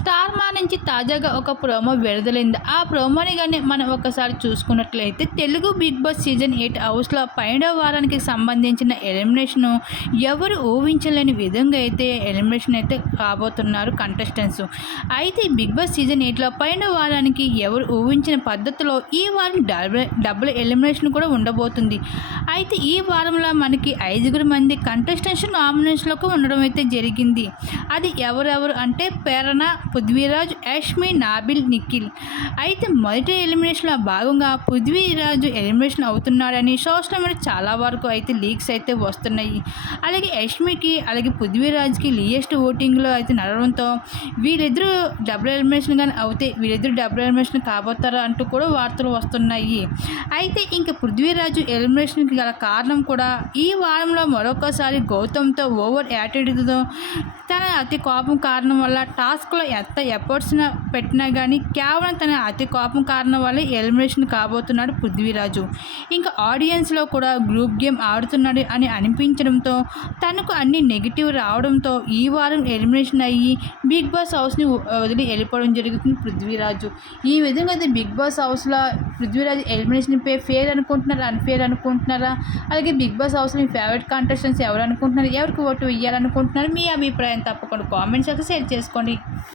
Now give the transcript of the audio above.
Star మా నుంచి తాజాగా ఒక ప్రోమో విడుదలైంది. ఆ ప్రోమోని కానీ మనం ఒకసారి చూసుకున్నట్లయితే Telugu Bigg Boss season eight హౌస్లో పన్నెండవ వారానికి సంబంధించిన ఎలిమినేషన్ ఎవరు ఊహించలేని విధంగా అయితే ఎలిమినేషన్ అయితే కాబోతున్నారు కంటెస్టెంట్స్. అయితే బిగ్ బాస్ సీజన్ ఎయిట్లో పన్నెండవ వారానికి ఎవరు ఊహించిన పద్ధతిలో ఈ వారం డబుల్ డబుల్ ఎలిమినేషన్ కూడా ఉండబోతుంది. అయితే ఈ వారంలో మనకి ఐదుగురు మంది కంటెస్టెంట్స్ నామినేషన్లకు ఉండడం అయితే జరిగింది. అది ఎవరెవరు అంటే ప్రేరణ పృథ్వీరాజ్ యష్మి నాబిల్ నిఖిల్. అయితే మొదటి ఎలిమినేషన్లో భాగంగా పృథ్వీరాజు ఎలిమినేషన్ అవుతున్నాడని సోషల్ మీడియా చాలా వరకు అయితే లీక్స్ అయితే వస్తున్నాయి. అలాగే యష్మికి అలాగే పృథ్వీరాజ్కి లియెస్ట్ ఓటింగ్లో అయితే నడవడంతో వీళ్ళిద్దరూ డబుల్ ఎలిమినేషన్ కానీ అవుతే వీళ్ళిద్దరు డబుల్ ఎలిమినేషన్ కాబోతారా అంటూ కూడా వార్తలు వస్తున్నాయి. అయితే ఇంకా పృథ్వీరాజు ఎలిమినేషన్కి గల కారణం కూడా ఈ వారంలో మరొకసారి గౌతమ్తో ఓవర్ యాటిట్యూడ్తో తన అతి కోపం కారణం వల్ల టాస్క్లో ఎంత ఎఫర్ట్స్ పెట్టినా కానీ కేవలం తన అతి కోపం కారణం వల్ల ఎలిమినేషన్ కాబోతున్నాడు పృథ్వీరాజు. ఇంకా ఆడియన్స్లో కూడా గ్రూప్ గేమ్ ఆడుతున్నాడు అని అనిపించడంతో తనకు అన్ని నెగిటివ్ రావడంతో ఈ వారం ఎలిమినేషన్ అయ్యి బిగ్ బాస్ హౌస్ని వదిలి వెళ్ళిపోవడం జరుగుతుంది పృథ్వీరాజు. ఈ విధంగా అయితే బిగ్ బాస్ హౌస్లో పృథ్వీరాజు ఎలిమినేషన్ పే ఫేర్ అనుకుంటున్నారా అన్ఫేర్ అనుకుంటున్నారా? అలాగే బిగ్ బాస్ హౌస్లో మీ ఫేవరెట్ కంటెస్టెంట్స్ ఎవరు అనుకుంటున్నారు? ఎవరికి ఓటు వేయాలనుకుంటున్నారు మీ అభిప్రాయం తప్పకుండా కామెంట్స్ అయితే షేర్ చేసుకోండి.